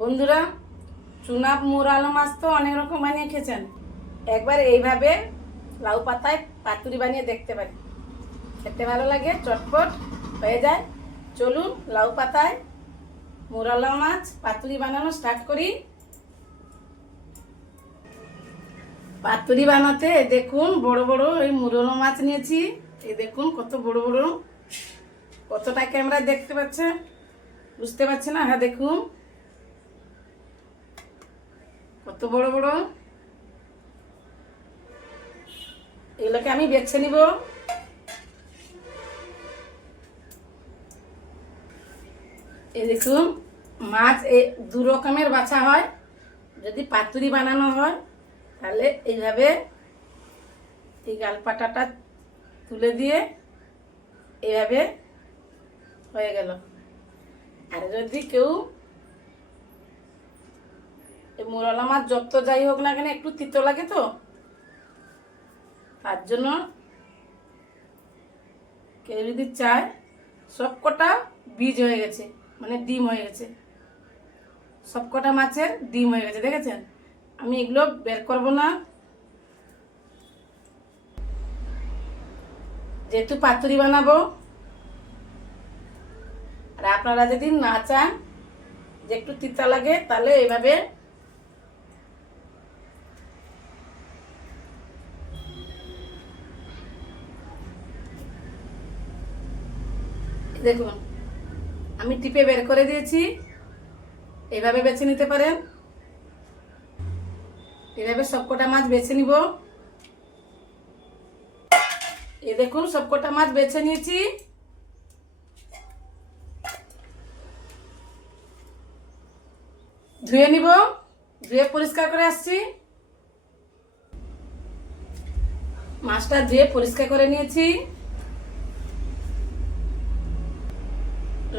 বন্ধুরা, চুনা মুরালো মাছ তো অনেক রকম বানিয়ে খেয়েছেন। একবার এইভাবে লাউ পাতায় পাতুরি বানিয়ে দেখতে পারি, খেতে ভালো লাগে, চটপট হয়ে যায়। চলুন লাউ পাতায় মুরালো মাছ পাতুরি বানানো স্টার্ট করি। পাতুরি বানাতে দেখুন বড় বড় এই মুরালো মাছ নিয়েছি। এই দেখুন কত বড় বড়, কতটা ক্যামেরা দেখতে পাচ্ছে বুঝতে পারছি না। হ্যাঁ দেখুন কত বড় বড়। এগুলোকে আমি বেছে নিব। এই দেখুন মাছ এই দু রকমের বাছা হয়। যদি পাতুরি বানানো হয় তাহলে এইভাবে এই গালপাটাটা তুলে দিয়ে এইভাবে হয়ে গেল। আর যদি কেউ এই মুরালো মাছ যত যাই হোক না কেন একটু তিতো লাগে, তো তার জন্য কেউ যদি চায় সব কটা বীজ হয়ে গেছে, মানে ডিম হয়ে গেছে, সব কটা মাছের ডিম হয়ে গেছে, দেখেছেন। আমি এগুলো বের করব না, যেহেতু পাতুরি বানাবো। আর আপনারা যদি না চান যে একটু তিতা লাগে তাহলে এইভাবে দেখুন আমি টিপে বের করে দিয়েছি। এইভাবে বেছে নিতে পারেন। এইভাবে সবকটা মাছ বেছে নিব। এই দেখুন সবকটা মাছ বেছে নিয়েছি। ধুয়ে নিব, ধুয়ে পরিষ্কার করে আসছি। মাছটা ধুয়ে পরিষ্কার করে নিয়েছি।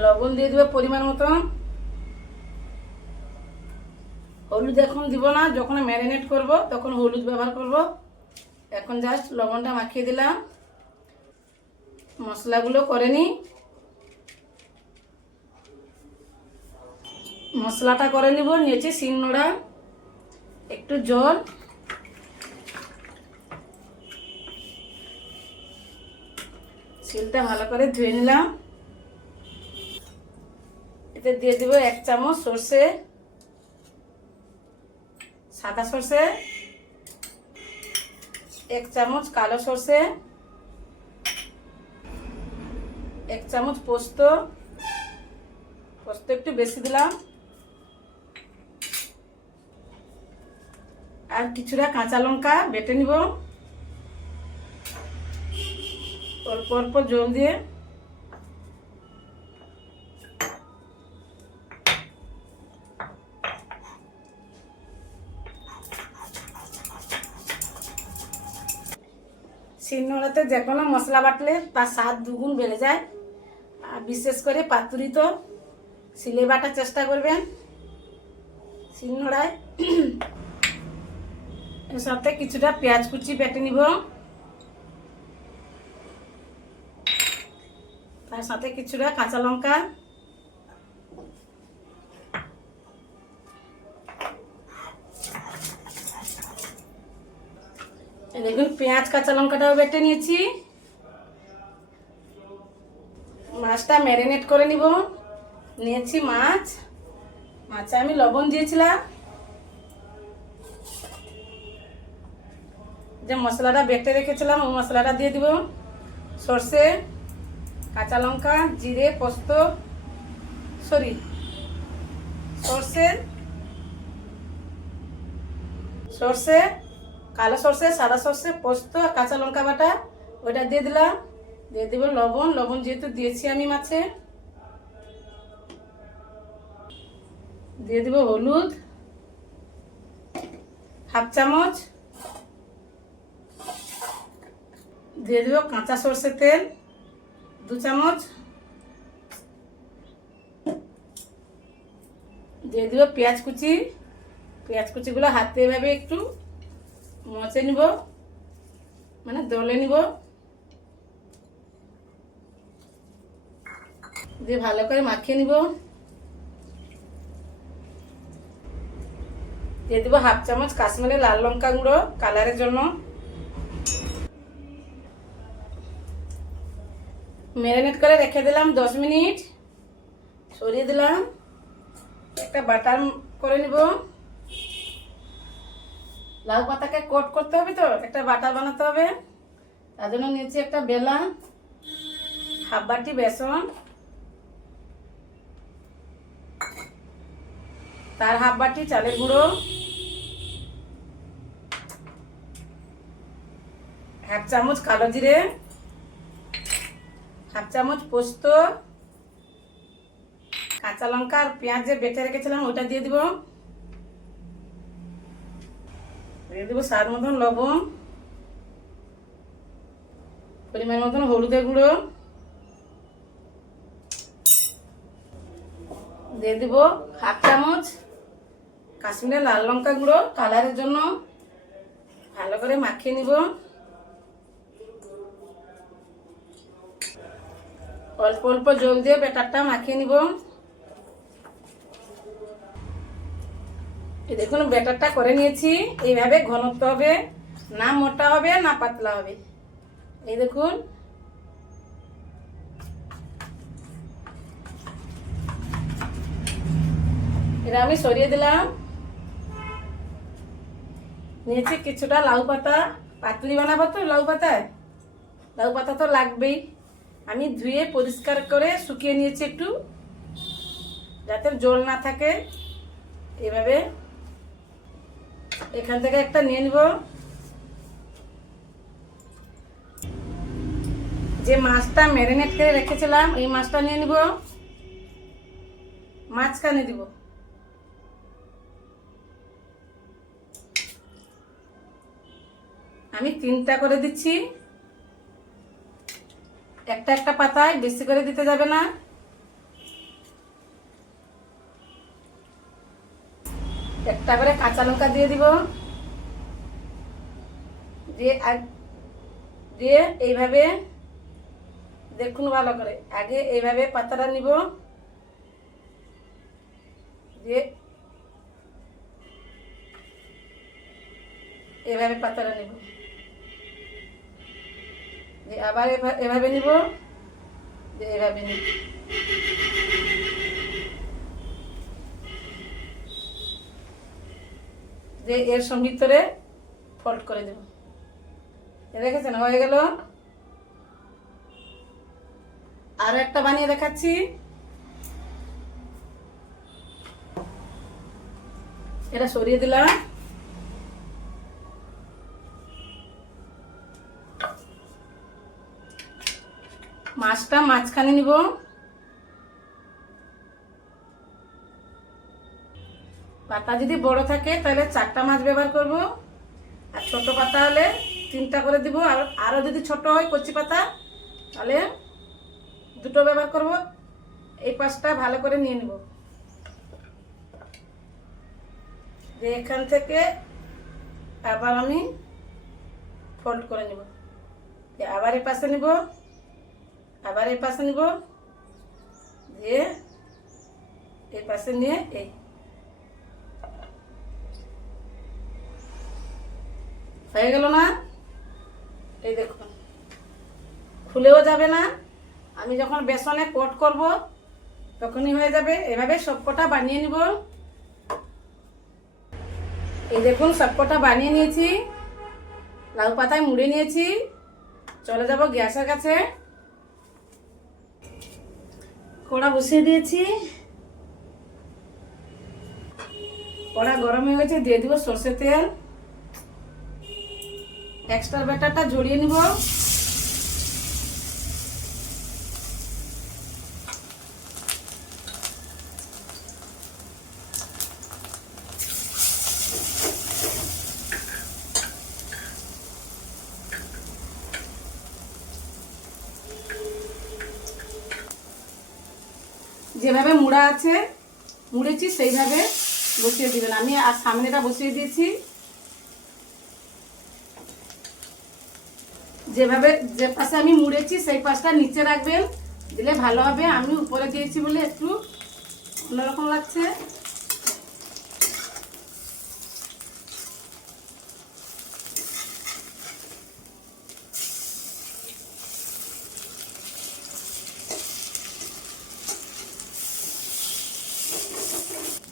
লবণ দিয়ে দিব পরিমাণ মতন। হলুদ এখন দিব না, যখন ম্যারিনেট করব তখন হলুদ ব্যবহার করব। এখন জাস্ট লবণটা মাখিয়ে দিলাম। মশলাগুলো করে নিই। মশলাটা করে নিব। নিয়েছি শিলনোড়া, একটু জল, শিলটা ভালো করে ধুয়ে নিলাম। এতে দিয়ে দিব 1 চামচ সর্ষে, সাদা সর্ষে, 1 চামচ কালো সর্ষে, 1 চামচ পোস্ত, পোস্ত একটু বেশি দিলাম, আর কিছুটা কাঁচা লঙ্কা বেটে নিব অল্প অল্প জল দিয়ে। শিলনোড়াতে যে কোনো মশলা বাটলে তার স্বাদ দুগুণ বেড়ে যায়। আর বিশেষ করে পাতুরি তো শিলে বাটার চেষ্টা করবেন শিলনোড়ায়। এর সাথে কিছুটা পেঁয়াজ কুচি বেটে নিব, তার সাথে কিছুটা কাঁচা লঙ্কা, দেখুন পেঁয়াজ কাঁচা লঙ্কাটাও বেটে নিয়েছি। মাছটা ম্যারিনেট করে নিব। নিয়েছি মাছ, মাছে আমি লবণ দিয়েছিলাম। যে মশলাটা বেটে রেখেছিলাম ওই মশলাটা দিয়ে দিব। সর্ষে, কাঁচা লঙ্কা, জিরে, পোস্ত, সর্ষে, কালো সর্ষে, সাদা সর্ষে, পোস্ত, কাঁচা লঙ্কা বাটা ওইটা দিয়ে দিলাম। দিয়ে দিব লবণ, লবণ যেহেতু দিয়েছি আমি মাছে। দিয়ে দিব হলুদ 1/2 চামচ। দিয়ে দিব কাঁচা সর্ষের তেল 2 চামচ। দিয়ে দিব পেঁয়াজ কুচি। পেঁয়াজ কুচিগুলো হাতে এভাবে একটু মচে নিব, মানে দলে নিব। দিয়ে ভালো করে মাখিয়ে নিব। দিয়ে দেবো হাফ চামচ কাশ্মীরি লাল লঙ্কা গুঁড়ো কালারের জন্য। ম্যারিনেট করে রেখে দিলাম 10 মিনিট। সরিয়ে দিলাম। একটা বাটার করে নিব। লাউ পাতাকে কোট করতে হবে, তো একটা বাটার বানাতে হবে। তার জন্য নিয়েছি একটা বেলা, হাফ বাটি বেসন, তার হাফ বাটি চালের গুঁড়ো, হাফ চামচ কালো জিরে, হাফ চামচ পোস্ত, কাঁচা লঙ্কা আর পেঁয়াজ যে বেটে রেখেছিলাম ওটা দিয়ে দিব। দিয়ে দেবো স্বাদ মতন লবণ, পরিমাণ মতন হলুদের গুঁড়ো, দিয়ে দিব হাফ চামচ কাশ্মীরি লাল লঙ্কা গুঁড়ো কালারের জন্য। ভালো করে মাখিয়ে নিব। অল্প অল্প জল দিয়ে ব্যাটারটা মাখিয়ে নিব। এই দেখুন ব্যাটারটা করে নিয়েছি। এইভাবে ঘনত্ব হবে, না মোটা হবে না পাতলা হবে। এই দেখুন এটা আমি সরিয়ে দিলাম। নিয়েছি কিছুটা লাউ পাতা, পাতুরি বানাবো তো লাউ পাতায়, লাউ পাতা তো লাগবেই। আমি ধুয়ে পরিষ্কার করে শুকিয়ে নিয়েছি একটু, যাতে জল না থাকে। এভাবে এখান থেকে একটা নিয়ে নিব। যে মাছটা ম্যারিনেট করে রেখেছিলাম এই মাছটা নিয়ে নিব, মাঝখানে দিব। আমি 3টা করে দিচ্ছি, একটা একটা পাতায়, বেশি করে দিতে যাবে না। একটা করে কাঁচা লঙ্কা দিয়ে দিব। দিয়ে এইভাবে দেখুন ভালো করে, আগে এইভাবে পাতাটা নিব, দিয়ে এভাবে পাতাটা নিব, দিয়ে আবার এভাবে নিব, দিয়ে এভাবে নিব। দিয়ে এর ভিতরে ফোল্ড করে দেব। দেখেছেন হয়ে গেল। আরো একটা বানিয়ে দেখাচ্ছি। এটা সরিয়ে দিলাম। মাছটা মাঝখানে নিব। পাতা যদি বড় থাকে তাহলে 4টা মাছ ব্যবহার করব, আর ছোট পাতা হলে 3টা করে দিব। আর আরো যদি ছোট হয় কচি পাতা তাহলে 2টো ব্যবহার করব। এই 5টা ভালো করে নিয়ে নিব। যে এখান থেকে আবার আমি ফোল্ড করে নিব, আবার এই পাশে নিব, আবার এই পাশে নিব, দিয়ে এই পাশে নিয়ে এই হয়ে গেল না। এই দেখুন খুলেও যাবে না। আমি যখন বেসনে কোট করব তখনই হয়ে যাবে। এভাবে সবকটা বানিয়ে নিব। এই দেখুন সবকটা বানিয়ে নিয়েছি, লাউ পাতায় মুড়ে নিয়েছি। চলে যাব গ্যাসের কাছে। কড়া বসিয়ে দিয়েছি, কড়া গরম হয়ে গেছে। দিয়ে দিব সরষের তেল। এক্সট্রা ব্যাটারটা জড়িয়ে নিব। যেভাবে মুড়া আছে মুড়েছি সেইভাবে বসিয়ে দিবেন। আমি আর সামনেটা বসিয়ে দিয়েছি। যেভাবে যে পাশে আমি মুড়েছি সেই পাশটা নিচে রাখবেন, দিলে ভালো হবে। আমি উপরে দিয়েছি বলে একটু অন্যরকম লাগছে।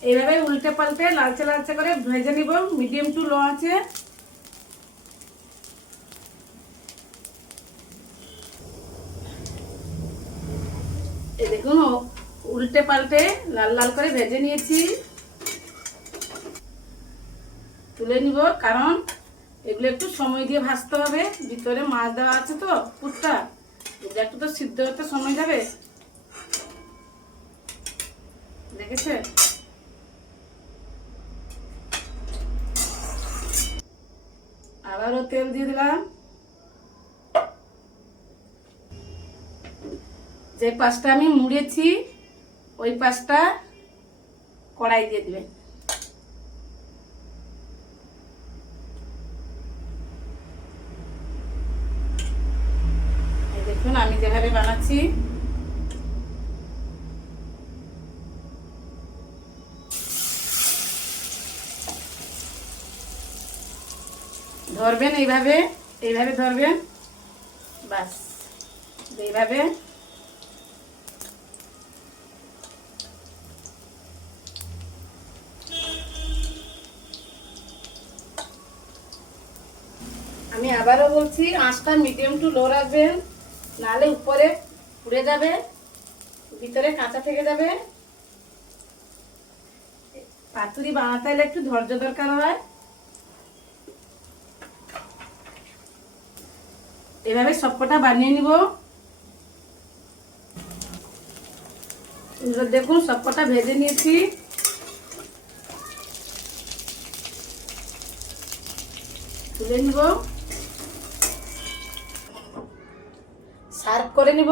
এইভাবে উল্টে পাল্টে লালচে লালচে করে ভেজে নিব মিডিয়াম টু লো আছে। এই দেখুন উল্টে পাল্টে লাল লাল করে ভেজে নিয়েছি, তুলে নিব। কারণ এগুলো একটু সময় দিয়ে ভাজতে হবে, ভিতরে মাছ দেওয়া আছে তো পুরটা, এগুলো একটু তো সিদ্ধ হতে সময় যাবে। দেখেছে? আবারও তেল দিয়ে দিলাম। যে পাশটা আমি মুড়েছি ওই পাশটা কড়াই দিয়ে দিবেন। দেখুন আমি যেভাবে বানাচ্ছি, ধরবেন এইভাবে, এইভাবে ধরবেন, বাস এইভাবে। আমি আবারও বলছি, আঁচটা মিডিয়াম টু লো রাখবেন, নাহলে উপরে পুড়ে যাবে, ভিতরে কাঁচা থেকে যাবে। পাতুরি বানাতে হলে একটু ধৈর্য দরকার হয়। এভাবে সবকটা বানিয়ে নিব। দেখুন সবকটা ভেজে নিয়েছি, তুলে নিব, সার্ভ করে নিব।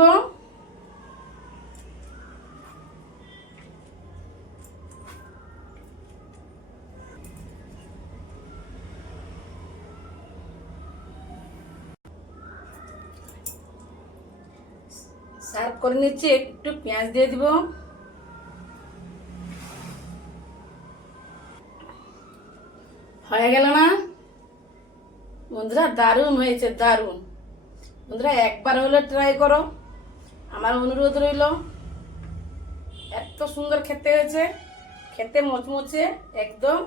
সার্ভ করে নিচ্ছি, একটু পেঁয়াজ দিয়ে দিব। হয়ে গেল না বন্ধুরা? দারুণ হয়েছে, দারুণ। বন্ধুরা একবার হলে ট্রাই করো, আমার অনুরোধ রইল। এত সুন্দর খেতে হয়েছে, খেতে মচমচে একদম।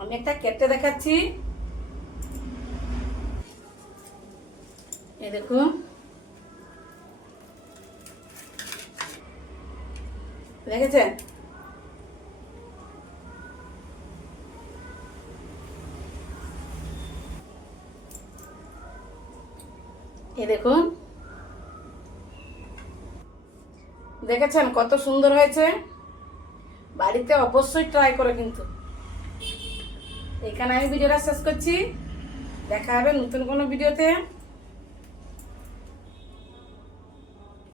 আমি একটা কেটে দেখাচ্ছি, এই দেখুন। দেখেছেন? এই দেখুন, দেখেছেন কত সুন্দর হয়েছে? বাড়িতে অবশ্যই ট্রাই করো কিন্তু। এখানে আমি ভিডিওটা শেষ করছি, দেখা হবে নতুন কোনো ভিডিওতে।